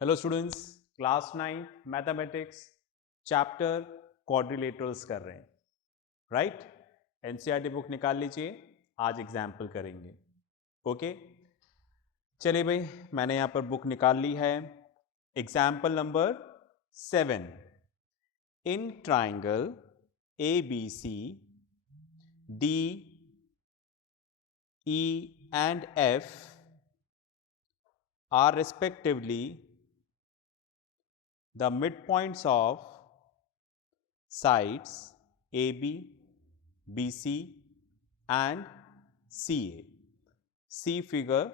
Hello students, class 9 mathematics chapter quadrilaterals कर रहे हैं, राइट। एनसीईआरटी बुक निकाल लीजिए, आज एग्जाम्पल करेंगे। ओके, चलिए भाई, मैंने यहाँ पर बुक निकाल ली है। Example number 7। In triangle A B C D E and F are respectively the midpoints of sides AB, BC and CA. See figure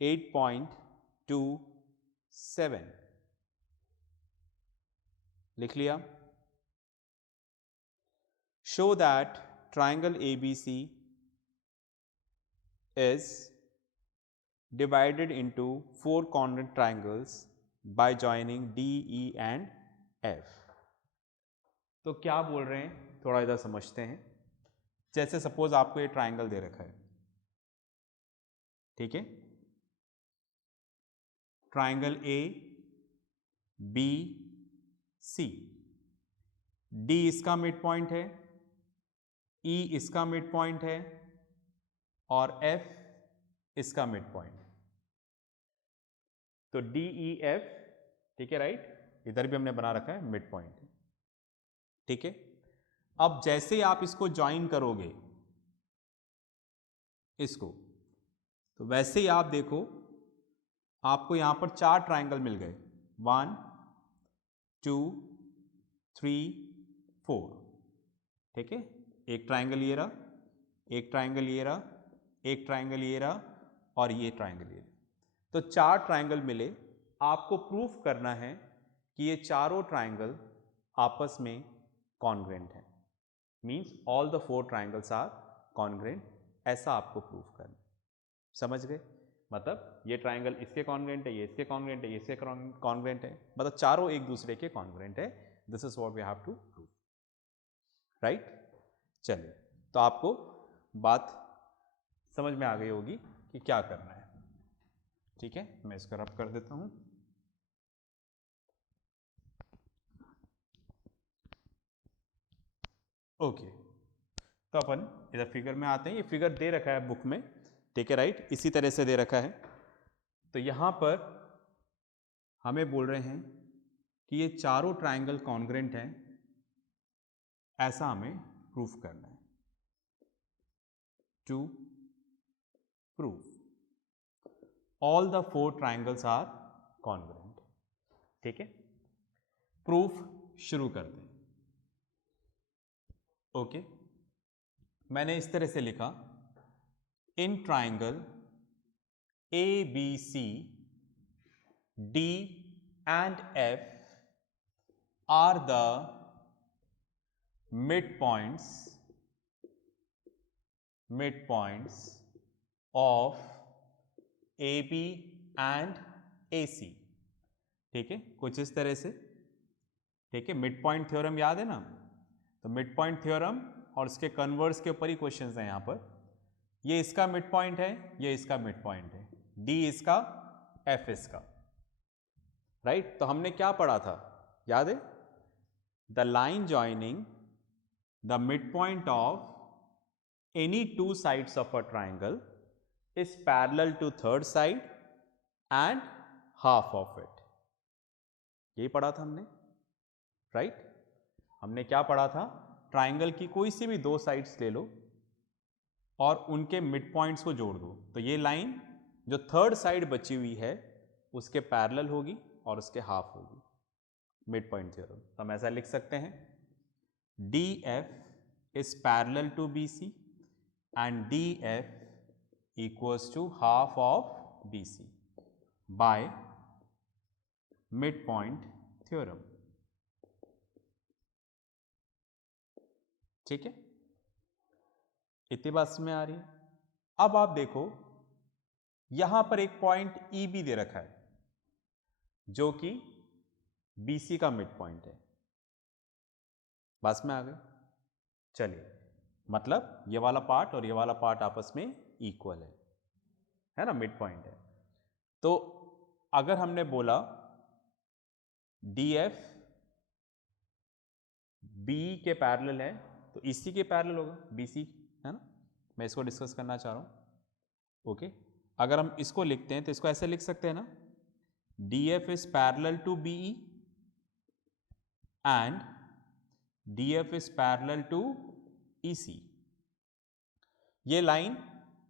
8.27. लिख लिया। Show that triangle ABC is divided into 4 congruent triangles by joining D, E and F. तो क्या बोल रहे हैं, थोड़ा इधर समझते हैं। जैसे सपोज आपको ये ट्राइंगल दे रखा है, ठीक है। Triangle A B C, D इसका मिड पॉइंट है, ई इसका मिड पॉइंट है और एफ इसका मिड पॉइंट। तो डी ई एफ, ठीक है, राइट। इधर भी हमने बना रखा है मिड पॉइंट, ठीक है। अब जैसे ही आप इसको ज्वाइन करोगे इसको, तो वैसे ही आप देखो आपको यहां पर 4 ट्राइंगल मिल गए। 1 2 3 4, ठीक है। एक ट्राइंगल ये रहा, एक ट्राइंगल ये रहा, एक ट्राइंगल ये रहा और ये ट्राइंगल ये रहा। तो 4 ट्राइंगल मिले। आपको प्रूफ करना है कि ये चारों ट्राइंगल आपस में कॉन्ग्रेंट है। Means all the 4 triangles are congruent, ऐसा आपको प्रूफ करना है। समझ गए? मतलब ये ट्राइंगल इसके कॉन्ग्रेंट है, ये इसके कॉन्ग्रेंट है, ये इसके कॉन्ग्रेंट है, मतलब चारों एक दूसरे के कॉन्ग्रेंट है। This is what we have to prove, right. चलिए, तो आपको बात समझ में आ गई होगी कि क्या करना है, ठीक है। मैं इसको रब कर देता हूं। ओके, तो अपन इधर फिगर में आते हैं। ये फिगर दे रखा है बुक में, ठीक है, राइट। इसी तरह से दे रखा है। तो यहां पर हमें बोल रहे हैं कि ये चारों ट्राइंगल कॉन्ग्रेंट हैं, ऐसा हमें प्रूफ करना है। To prove all the 4 triangles are congruent, ठीक है। प्रूफ शुरू करते हैं। ओके, मैंने इस तरह से लिखा, in triangle A B C D and F are the midpoints of AB and AC, ठीक है, कुछ इस तरह से, ठीक है। मिड पॉइंट थ्योरम याद है ना? तो मिड पॉइंट थ्योरम और इसके कन्वर्स के ऊपर ही क्वेश्चंस हैं यहाँ पर। ये इसका मिड पॉइंट है, ये इसका मिड पॉइंट है, D इसका, F इसका, राइट। तो हमने क्या पढ़ा था, याद है? The line joining the midpoint of any 2 sides of a triangle is parallel to third side and half of it. यही पढ़ा था हमने, राइट। हमने क्या पढ़ा था? ट्राइंगल की कोई सी भी 2 साइड्स ले लो और उनके मिड पॉइंट्स को जोड़ दो, तो ये लाइन जो थर्ड साइड बची हुई है उसके पैरेलल होगी और उसके हाफ होगी। Mid point theorem. तो हम ऐसा लिख सकते हैं, DF is parallel to BC and DF equals to half of BC by midpoint theorem, ठीक है। इतनी बात समझ में आ रही है? अब आप देखो, यहां पर एक पॉइंट E भी दे रखा है जो कि BC का मिड पॉइंट है। बात में आ गई? चलिए, मतलब ये वाला पार्ट और ये वाला पार्ट आपस में इक्वल है ना, मिड पॉइंट है। तो अगर हमने बोला DF BE के पैरेलल है तो EC के पैरेलल होगा, BC, है ना। मैं इसको डिस्कस करना चाह रहा हूँ। ओके, अगर हम इसको लिखते हैं तो इसको ऐसे लिख सकते हैं ना, DF is parallel to BE and DF is parallel to EC। ये लाइन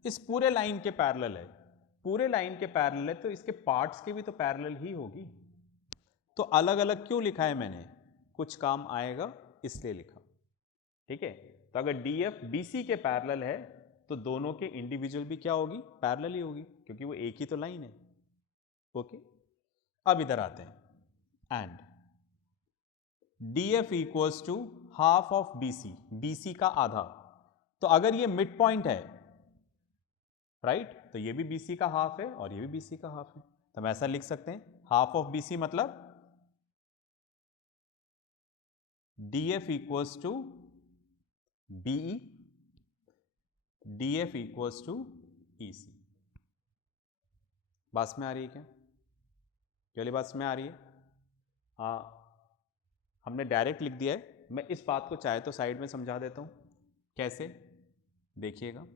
इस पूरे लाइन के पैरेलल है, पूरे लाइन के पैरेलल है तो इसके पार्ट्स के भी तो पैरेलल ही होगी। तो अलग अलग क्यों लिखा है मैंने, कुछ काम आएगा इसलिए लिखा, ठीक है। तो अगर DF BC के पैरेलल है तो दोनों के इंडिविजुअल भी क्या होगी, पैरेलल ही होगी, क्योंकि वो एक ही तो लाइन है। ओके, अब इधर आते हैं and DF equals to half of BC, BC का आधा। तो अगर ये मिड पॉइंट है, राइट, तो ये भी BC का हाफ है और ये भी BC का हाफ है, तो हम ऐसा लिख सकते हैं हाफ ऑफ BC मतलब DF equals to BE, DF equals to EC। बात में आ रही है क्या, ये वाली बात में आ रही है? हाँ, हमने डायरेक्ट लिख दिया है। मैं इस बात को चाहे तो साइड में समझा देता हूँ, कैसे देखिएगा,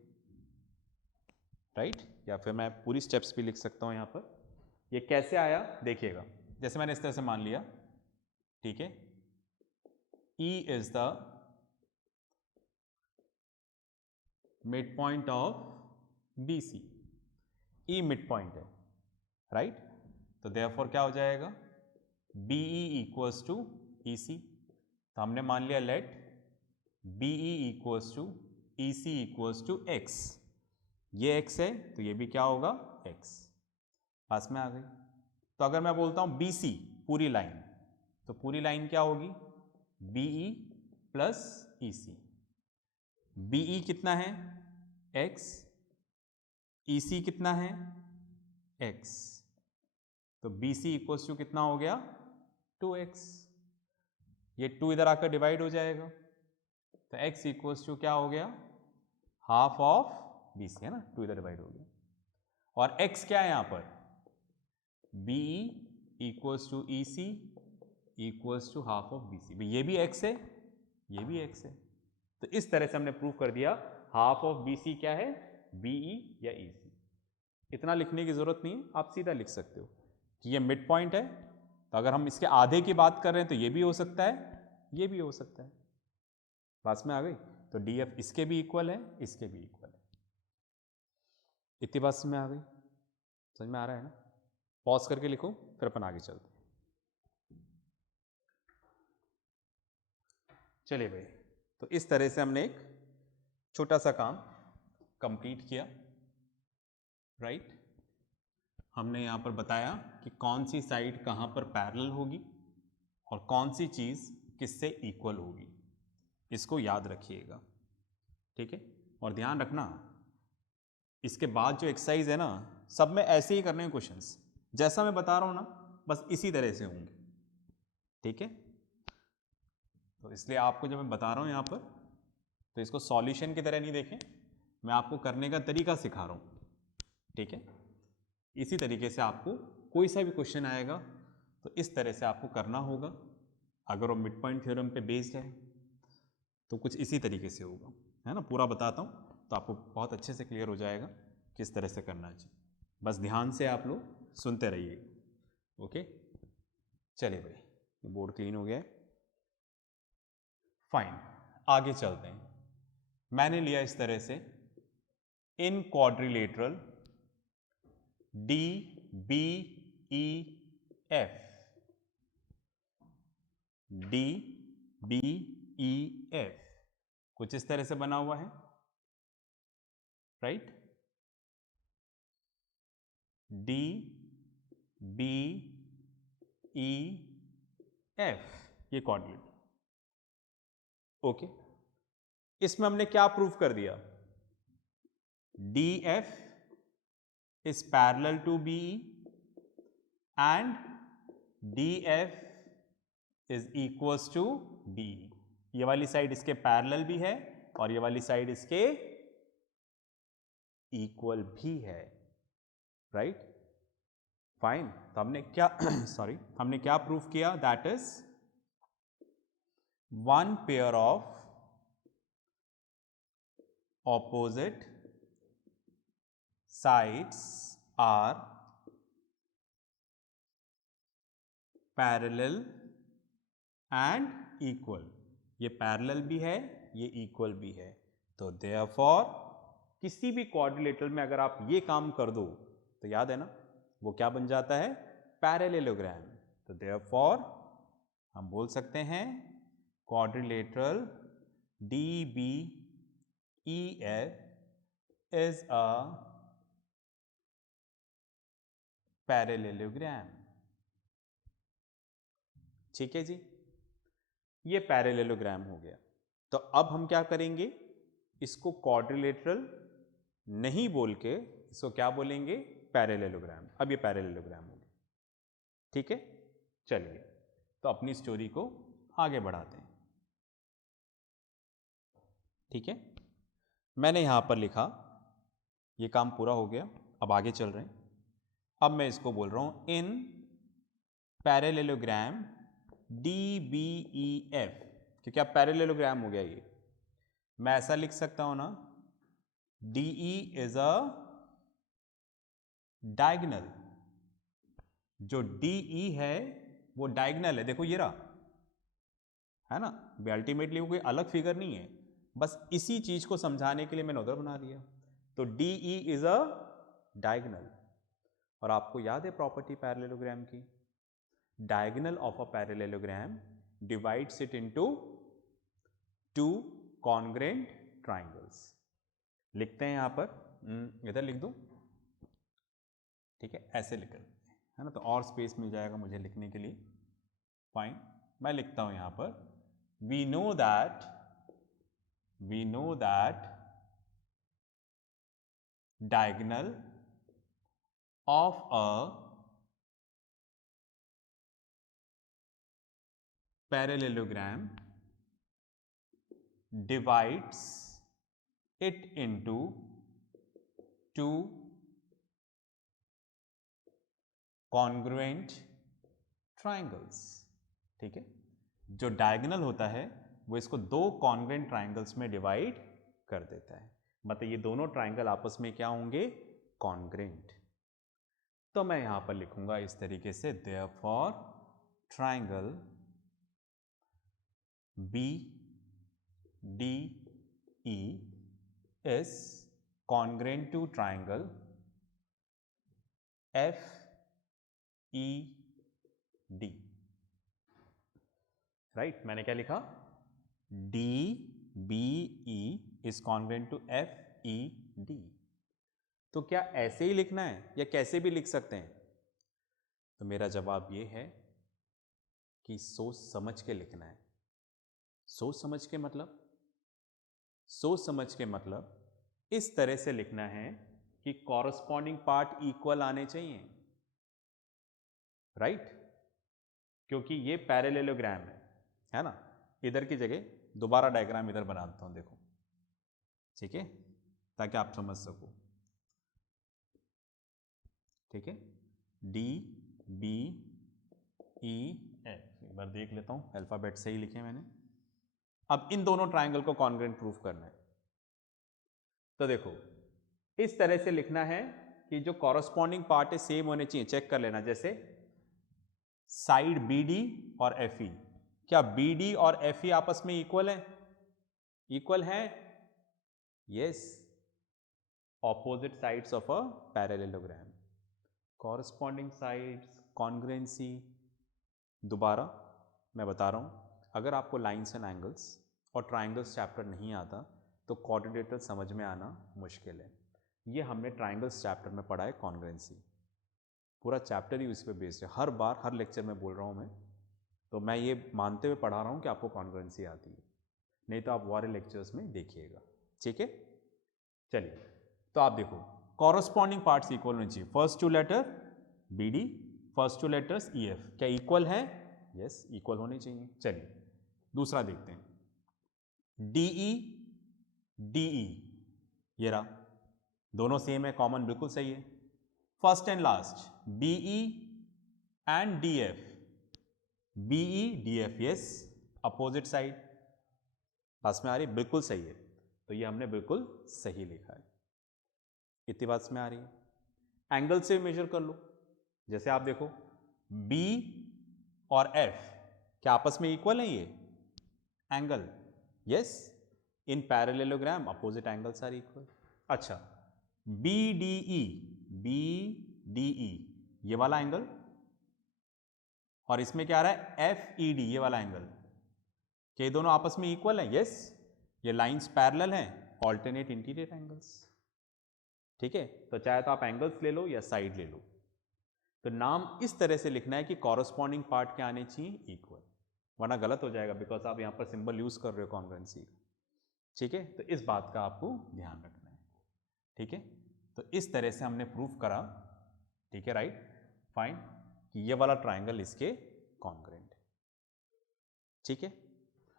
राइट, या फिर मैं पूरी स्टेप्स भी लिख सकता हूँ यहाँ पर। ये कैसे आया देखिएगा, जैसे मैंने इस तरह से मान लिया, ठीक है, E is the mid point of BC, E mid point है, राइट, तो देयरफॉर क्या हो जाएगा, BE इक्वल्स टू EC। तो हमने मान लिया let BE equals to EC equals to X, ये X है तो ये भी क्या होगा, X। पास में आ गई। तो अगर मैं बोलता हूँ BC पूरी लाइन, तो पूरी लाइन क्या होगी, BE प्लस EC। BE कितना है, X, EC कितना है, X, तो BC इक्वल्स टू कितना हो गया, 2X। ये 2 इधर आकर डिवाइड हो जाएगा, तो X इक्वल्स टू क्या हो गया, हाफ ऑफ BC, है ना, 2 इधर डिवाइड हो गया। और X क्या है यहाँ पर, BE equals to EC equals to half of BC। ये भी X है, ये भी X है। तो इस तरह से हमने प्रूव कर दिया हाफ ऑफ BC क्या है, BE या EC। इतना लिखने की जरूरत नहीं है, आप सीधा लिख सकते हो कि ये मिड पॉइंट है, तो अगर हम इसके आधे की बात कर रहे हैं तो ये भी हो सकता है, ये भी हो सकता है। बात में आ गई। तो DF इसके भी इक्वल है, इसके भी इक्वल है। इतनी बात समझ में आ गई, समझ में आ रहा है ना। पॉज करके लिखो, फिर अपन आगे चलते हैं। चलिए भाई, तो इस तरह से हमने एक छोटा सा काम कंप्लीट किया, राइट। हमने यहाँ पर बताया कि कौन सी साइड कहाँ पर पैरेलल होगी और कौन सी चीज़ किससे इक्वल होगी, इसको याद रखिएगा, ठीक है। और ध्यान रखना, इसके बाद जो एक्सरसाइज है ना, सब में ऐसे ही करने हैं क्वेश्चंस, जैसा मैं बता रहा हूँ ना, बस इसी तरह से होंगे, ठीक है। तो इसलिए आपको जब मैं बता रहा हूँ यहाँ पर, तो इसको सॉल्यूशन की तरह नहीं देखें, मैं आपको करने का तरीका सिखा रहा हूँ, ठीक है। इसी तरीके से आपको कोई सा भी क्वेश्चन आएगा तो इस तरह से आपको करना होगा। अगर वो मिड पॉइंट थ्योरम पे बेस्ड है तो कुछ इसी तरीके से होगा, है ना। पूरा बताता हूँ तो आपको बहुत अच्छे से क्लियर हो जाएगा किस तरह से करना चाहिए। बस ध्यान से आप लोग सुनते रहिए, ओके। चलिए भाई, बोर्ड क्लीन हो गया है, फाइन, आगे चलते हैं। मैंने लिया इस तरह से इन क्वाड्रिलेटरल DBEF, DBEF कुछ इस तरह से बना हुआ है, राइट। DBEF ये क्वाड्रिलेटरल, ओके। इसमें हमने क्या प्रूव कर दिया, DF is parallel to BE and DF is equals to BE। ये वाली साइड इसके पैरेलल भी है और ये वाली साइड इसके इक्वल भी है, राइट। फाइन। तो हमने क्या सॉरी हमने क्या प्रूफ किया? That is one pair of opposite sides are parallel and equal. ये पैरेलल भी है, ये इक्वल भी है। तो देयरफॉर किसी भी क्वाड्रिलेटरल में अगर आप ये काम कर दो तो याद है ना, वो क्या बन जाता है? पैरेललोग्राम। तो देयरफॉर हम बोल सकते हैं quadrilateral DBEF is a parallelogram. ठीक है जी, ये पैरेललोग्राम हो गया। तो अब हम क्या करेंगे? इसको क्वाड्रिलेटरल नहीं बोल के इसको क्या बोलेंगे? पैरेललोग्राम। अब ये पैरेललोग्राम हो गया। ठीक है, चलिए तो अपनी स्टोरी को आगे बढ़ाते हैं। ठीक है, मैंने यहां पर लिखा, ये काम पूरा हो गया, अब आगे चल रहे हैं। अब मैं इसको बोल रहा हूं इन पैरेललोग्राम DBEF, क्योंकि अब पैरेललोग्राम हो गया ये। मैं ऐसा लिख सकता हूं ना, DE इज अ डायगोनल। जो DE है वो डायगोनल है, देखो ये रहा, है ना। अल्टीमेटली वो कोई अलग फिगर नहीं है, बस इसी चीज को समझाने के लिए मैंने उधर बना दिया। तो DE इज अ डायगोनल। और आपको याद है प्रॉपर्टी पैरेललोग्राम की, diagonal of a parallelogram divides it into two congruent triangles. लिखते हैं यहां पर, इधर लिख दूं, ठीक है, ऐसे लिख, है ना, तो और स्पेस मिल जाएगा मुझे लिखने के लिए। फाइन, मैं लिखता हूं यहां पर, we know that diagonal of a parallelogram divides it into two congruent triangles। ठीक है, जो डायगोनल होता है वो इसको दो कॉन्ग्रेंट ट्राइंगल्स में डिवाइड कर देता है। मतलब ये दोनों ट्राइंगल आपस में क्या होंगे? कॉन्ग्रेंट। तो मैं यहां पर लिखूंगा इस तरीके से, therefore triangle BDE is congruent to triangle FED। Right, मैंने क्या लिखा? DBE is congruent to FED। तो क्या ऐसे ही लिखना है या कैसे भी लिख सकते हैं? तो मेरा जवाब ये है कि सोच समझ के लिखना है। सोच समझ के मतलब, सोच समझ के मतलब इस तरह से लिखना है कि कॉरस्पॉन्डिंग पार्ट इक्वल आने चाहिए, राइट। क्योंकि ये पैरेललोग्राम है ना। इधर की जगह दोबारा डायग्राम इधर बना देता हूं, देखो, ठीक है, ताकि आप समझ सको। ठीक है, DBEF, एक बार देख लेता हूं अल्फाबेट सही लिखे मैंने। अब इन दोनों ट्राइंगल को कॉन्ग्रेंट प्रूफ करना है। तो देखो इस तरह से लिखना है कि जो कॉरस्पॉन्डिंग पार्ट है सेम होने चाहिए। चेक कर लेना, जैसे साइड BD और FE, क्या BD और FE आपस में इक्वल है? इक्वल है, yes. Opposite sides of a parallelogram, corresponding sides, congruency. दोबारा मैं बता रहा हूं, अगर आपको लाइन्स एंड एंगल्स और ट्राइंगल्स चैप्टर नहीं आता तो क्वाड्रिलेटरल समझ में आना मुश्किल है। ये हमने ट्राइंगल्स चैप्टर में पढ़ा है, कॉन्ग्रुएंसी, पूरा चैप्टर ही उस पर बेस्ड है। हर बार हर लेक्चर में बोल रहा हूँ मैं, तो मैं ये मानते हुए पढ़ा रहा हूँ कि आपको कॉन्ग्रुएंसी आती है, नहीं तो आप वाले लेक्चर्स में देखिएगा। ठीक है, चलिए तो आप देखो कॉरस्पॉन्डिंग पार्ट्स इक्वल होने चाहिए। First two letter BD, first two letters EF, क्या इक्वल है? यस, इक्वल होने चाहिए। चलिए दूसरा देखते हैं, DE DE, ये रहा, दोनों सेम है, कॉमन बिल्कुल सही है। First and last BE and DF, BE DF, yes, opposite side. पास में आ रही, बिल्कुल सही है। तो ये हमने बिल्कुल सही लिखा है। इतनी बात में आ रही है। एंगल से मेजर कर लो। जैसे आप देखो B और F क्या आपस में इक्वल है? ये angle, yes, in parallelogram opposite angles are equal. अच्छा, BDE, BDE ये वाला एंगल, और इसमें क्या आ रहा है? FED ये वाला एंगल, क्या ये दोनों आपस में इक्वल है? यस, ये लाइंस पैरेलल हैं, ऑल्टरनेट इंटीरियर एंगल्स। ठीक है, तो चाहे तो आप एंगल्स ले लो या साइड ले लो। तो नाम इस तरह से लिखना है कि कॉरस्पॉन्डिंग पार्ट क्या आने चाहिए? इक्वल, वरना गलत हो जाएगा, बिकॉज आप यहाँ पर सिंबल यूज कर रहे हो कॉन्ग्रुएंसी। ठीक है, तो इस बात का आपको ध्यान रखना है। ठीक है, तो इस तरह से हमने प्रूफ करा, ठीक है, राइट, फाइन, कि ये वाला ट्राइंगल इसके कॉन्ग्रुएंट है। ठीक है,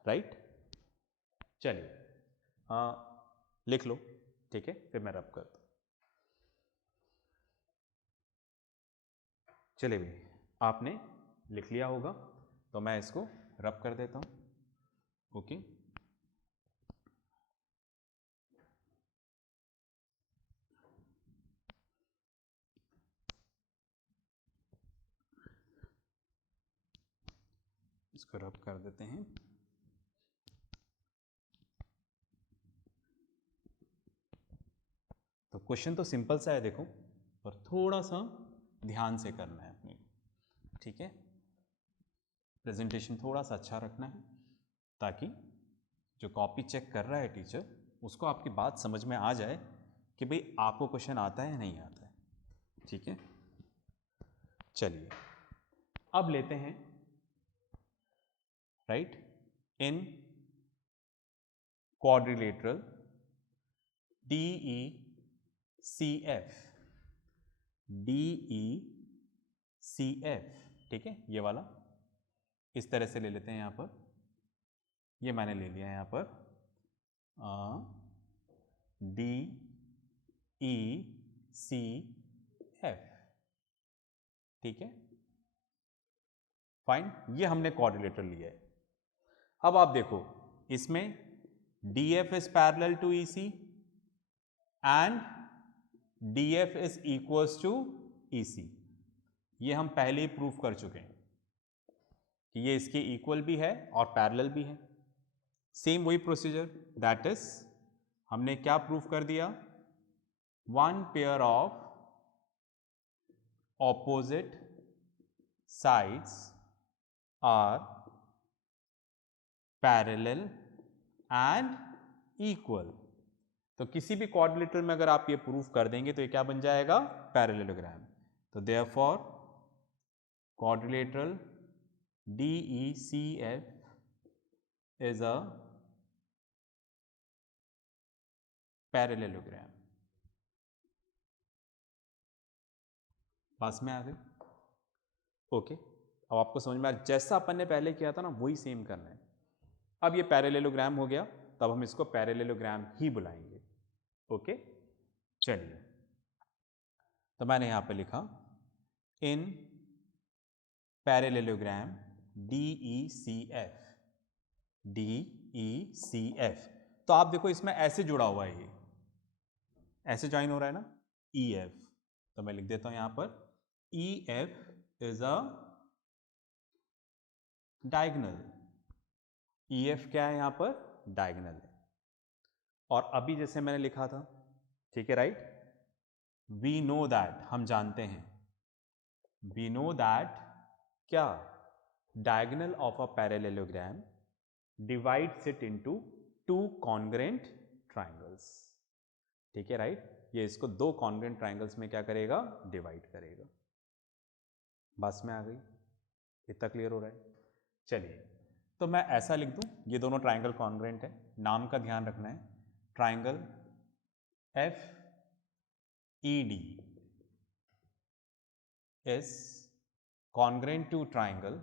राइट, चलिए लिख लो। ठीक है, फिर मैं रब करता हूँ। चलिए भाई, आपने लिख लिया होगा, तो मैं इसको रब कर देता हूँ। ओके, इसको रब कर देते हैं। तो क्वेश्चन तो सिंपल सा है, देखो, पर थोड़ा सा ध्यान से करना है अपने को। ठीक है, प्रेजेंटेशन थोड़ा सा अच्छा रखना है, ताकि जो कॉपी चेक कर रहा है टीचर, उसको आपकी बात समझ में आ जाए कि भाई आपको क्वेश्चन आता है या नहीं आता है। ठीक है, चलिए अब लेते हैं, राइट, इन क्वाड्रिलेटरल DECF, DECF, ठीक है, ये वाला इस तरह से ले लेते हैं। यहाँ पर ये मैंने ले लिया है यहाँ पर DECF, ठीक है, फाइन, ये हमने क्वाड्रिलेटरल लिया है। अब आप देखो, इसमें DF is parallel to EC and DF is equals to EC। ये हम पहले ही प्रूफ कर चुके हैं कि ये इसके इक्वल भी है और पैरेलल भी है। सेम वही प्रोसीजर, दैट इज हमने क्या प्रूफ कर दिया? One pair of opposite sides are parallel and equal. तो किसी भी क्वाड्रिलेटरल में अगर आप ये प्रूफ कर देंगे तो ये क्या बन जाएगा? पैरेललोग्राम। तो therefore quadrilateral DECF is a parallelogram। पास में आ गए? ओके, अब आपको समझ में आ, जैसा अपन ने पहले किया था ना, वही सेम करना है। अब ये पैरेललोग्राम हो गया, तब हम इसको पैरेललोग्राम ही बुलाएंगे। ओके, चलिए, तो मैंने यहां पे लिखा इन पैरेललोग्राम DECF, DECF। तो आप देखो इसमें ऐसे जुड़ा हुआ है, ये ऐसे ज्वाइन हो रहा है ना, EF। तो मैं लिख देता हूं यहां पर EF is a diagonal. EF क्या है यहां पर? डायगोनल है। और अभी जैसे मैंने लिखा था, ठीक है, राइट, वी नो दैट, हम जानते हैं, वी नो दैट क्या? Diagonal of a parallelogram divides it into two congruent triangles. ठीक है, राइट, ये इसको दो कॉन्ग्रुएंट ट्राइंगल्स में क्या करेगा? डिवाइड करेगा। बस में आ गई? इतना क्लियर हो रहा है? चलिए, तो मैं ऐसा लिख दूं, ये दोनों ट्राइंगल कॉन्ग्रुएंट है, नाम का ध्यान रखना है, triangle FED is congruent to triangle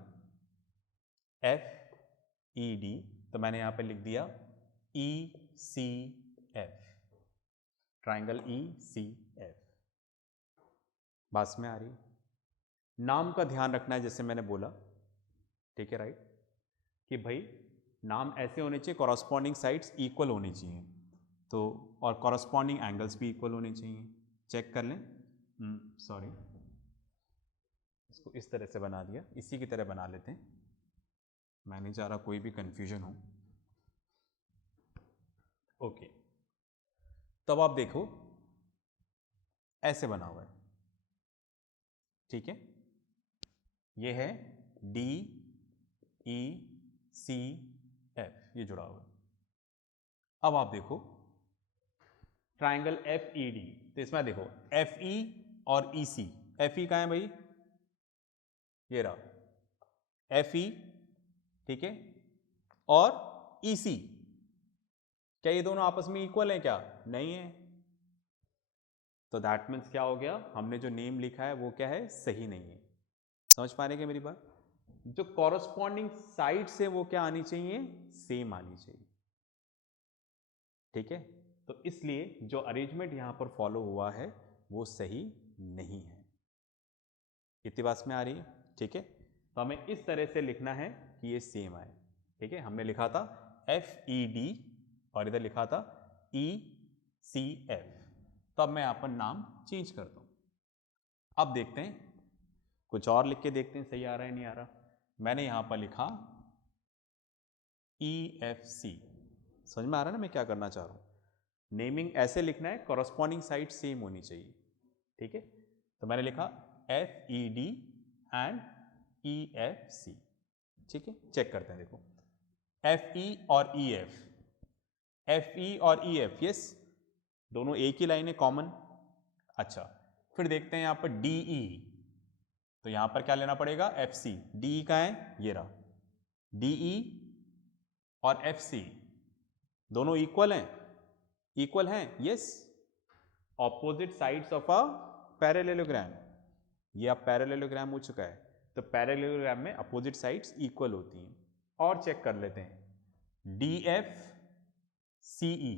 FED। तो मैंने यहां पे लिख दिया ECF, ट्राइंगल ECF। बात में आ रही? नाम का ध्यान रखना है, जैसे मैंने बोला, ठीक है, राइट, कि भाई नाम ऐसे होने चाहिए, कॉरस्पॉन्डिंग साइड्स इक्वल होनी चाहिए, तो और कॉरस्पॉन्डिंग एंगल्स भी इक्वल होने चाहिए। चेक कर लें, सॉरी, इसको इस तरह से बना दिया, इसी की तरह बना लेते हैं, मैं नहीं चाह रहा कोई भी कंफ्यूजन हो। ओके, तब आप देखो ऐसे बना हुआ है, ठीक है, ये है डी ई सी एफ, ये जुड़ा हुआ है। अब आप देखो ट्राइंगल एफ ई डी, तो इसमें देखो एफ ई और ई सी, एफ ई कहाँ है भाई, ये रहा एफ ई, ठीक है, और ई सी, क्या ये दोनों आपस में इक्वल है? क्या नहीं है, तो दैट मीन्स क्या हो गया, हमने जो नेम लिखा है वो क्या है, सही नहीं है। समझ पा रहे हैं क्या मेरी बात? जो कॉरस्पॉन्डिंग साइड्स है वो क्या आनी चाहिए, सेम आनी चाहिए, ठीक है, तो इसलिए जो अरेंजमेंट यहां पर फॉलो हुआ है वो सही नहीं है। इतनी बात में आ रही है, ठीक है, तो हमें इस तरह से लिखना है कि ये सेम आए, ठीक है, हमने लिखा था एफ ई डी और इधर लिखा था ई सी एफ, तो अब मैं यहाँ पर नाम चेंज करता हूँ। अब देखते हैं, कुछ और लिख के देखते हैं सही आ रहा है नहीं आ रहा। मैंने यहाँ पर लिखा ई एफ सी, समझ में आ रहा है ना मैं क्या करना चाह रहा हूँ, नेमिंग ऐसे लिखना है, कॉरस्पॉन्डिंग साइड सेम होनी चाहिए, ठीक है, तो मैंने लिखा F E D and E F C, ठीक है, चेक करते हैं, देखो एफ ई और ई एफ, एफ ई और ई एफ, यस, दोनों एक ही लाइन है, कॉमन। अच्छा, फिर देखते हैं यहाँ पर डी ई, तो यहाँ पर क्या लेना पड़ेगा, एफ सी, डी ई कहाँ है, ये रहा, डी ई और एफ सी दोनों इक्वल हैं, इक्वल हैं, yes, opposite sides of a parallelogram, ये अब पैरेललोग्राम हो चुका है, तो पैरेललोग्राम में अपोजिट साइड्स इक्वल होती हैं। और चेक कर लेते हैं, डी एफ सी ई,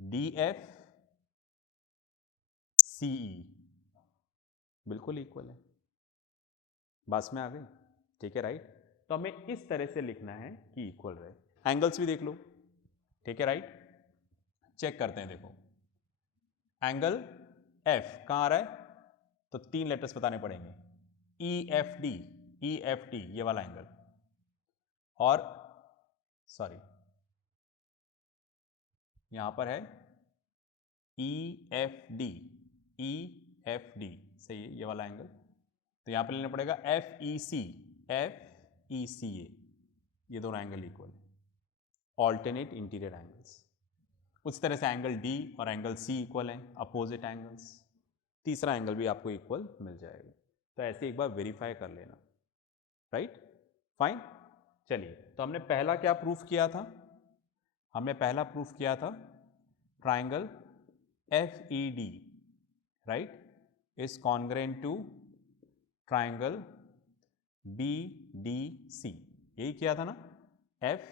डी एफ सी ई बिल्कुल इक्वल है, बस में आ गई, ठीक है, राइट, तो हमें इस तरह से लिखना है कि इक्वल रहे। एंगल्स भी देख लो, ठीक है, राइट, चेक करते हैं, देखो एंगल एफ कहाँ आ रहा है, तो 3 लेटर्स बताने पड़ेंगे, E F D, E F D ये वाला एंगल, और सॉरी यहां पर है E F D, E F D सही है, ये वाला एंगल, तो यहां पर लेना पड़ेगा एफ ई सी, एफ ई सी ए, ये दोनों एंगल इक्वल है, ऑल्टरनेट इंटीरियर एंगल्स। उस तरह से एंगल डी और एंगल सी इक्वल हैं, अपोजिट एंगल्स, तीसरा एंगल भी आपको इक्वल मिल जाएगा, तो ऐसे एक बार वेरीफाई कर लेना, राइट, फाइन। चलिए, तो हमने पहला क्या प्रूफ किया था, हमने पहला प्रूफ किया था triangle F E D, right, is congruent to triangle B D C, यही किया था ना, F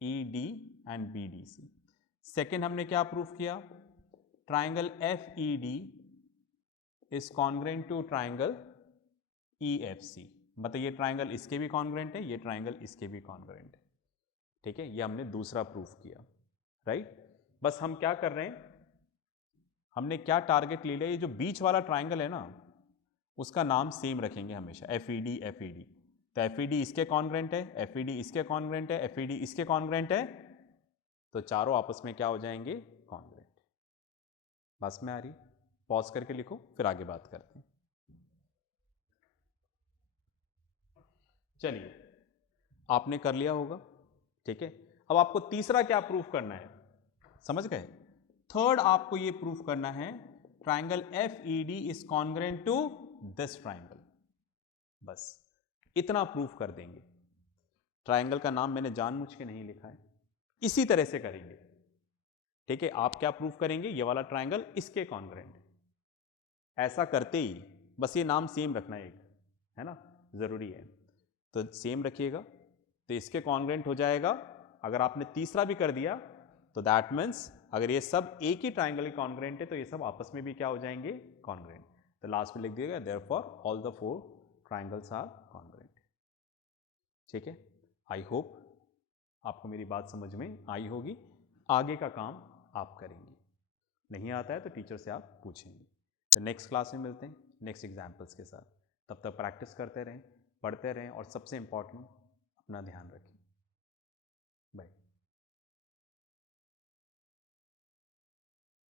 E D and B D C. Second हमने क्या प्रूफ किया, triangle F E D is congruent to triangle E F C, मतलब ये triangle इसके भी कॉन्ग्रेंट है, ये ट्राइंगल इसके भी कॉन्ग्रेंट है, ठीक है, ये हमने दूसरा प्रूफ किया, राइट। बस हम क्या कर रहे हैं, हमने क्या टारगेट ले लिया, ये जो बीच वाला ट्राइंगल है ना उसका नाम सेम रखेंगे हमेशा, F E D, F E D, तो एफ ई डी इसके कॉन्ग्रेंट है, एफ ई डी इसके कॉन्ग्रेंट है, एफ ई डी इसके कॉन्ग्रेंट है, तो चारों आपस में क्या हो जाएंगे, कॉन्ग्रेंट। बस में आ रही, पॉज करके लिखो फिर आगे बात करते हैं। चलिए, आपने कर लिया होगा, ठीक है, अब आपको तीसरा क्या प्रूफ करना है, समझ गए। थर्ड आपको ये प्रूफ करना है triangle F E D is congruent to this triangle, बस इतना प्रूफ कर देंगे। ट्राइंगल का नाम मैंने जानबूझ के नहीं लिखा है, इसी तरह से करेंगे, ठीक है। आप क्या प्रूफ करेंगे, ये वाला ट्राइंगल इसके कॉन्ग्रेंट, ऐसा करते ही बस ये नाम सेम रखना एक है ना, जरूरी है, तो सेम रखिएगा, तो इसके कॉन्ग्रेंट हो जाएगा। अगर आपने तीसरा भी कर दिया तो दैट मीन्स अगर ये सब एक ही ट्राइंगल के कॉन्ग्रेंट है तो ये सब आपस में भी क्या हो जाएंगे, कॉन्ग्रेंट, तो लास्ट में लिख दिएगा therefore all the 4 triangles are congruent. ठीक है, आई होप आपको मेरी बात समझ में आई होगी। आगे का काम आप करेंगे, नहीं आता है तो टीचर से आप पूछेंगे। तो नेक्स्ट क्लास में मिलते हैं नेक्स्ट एग्जाम्पल्स के साथ। तब तक प्रैक्टिस करते रहें, पढ़ते रहें और सबसे इम्पॉर्टेंट अपना ध्यान रखें। बाय।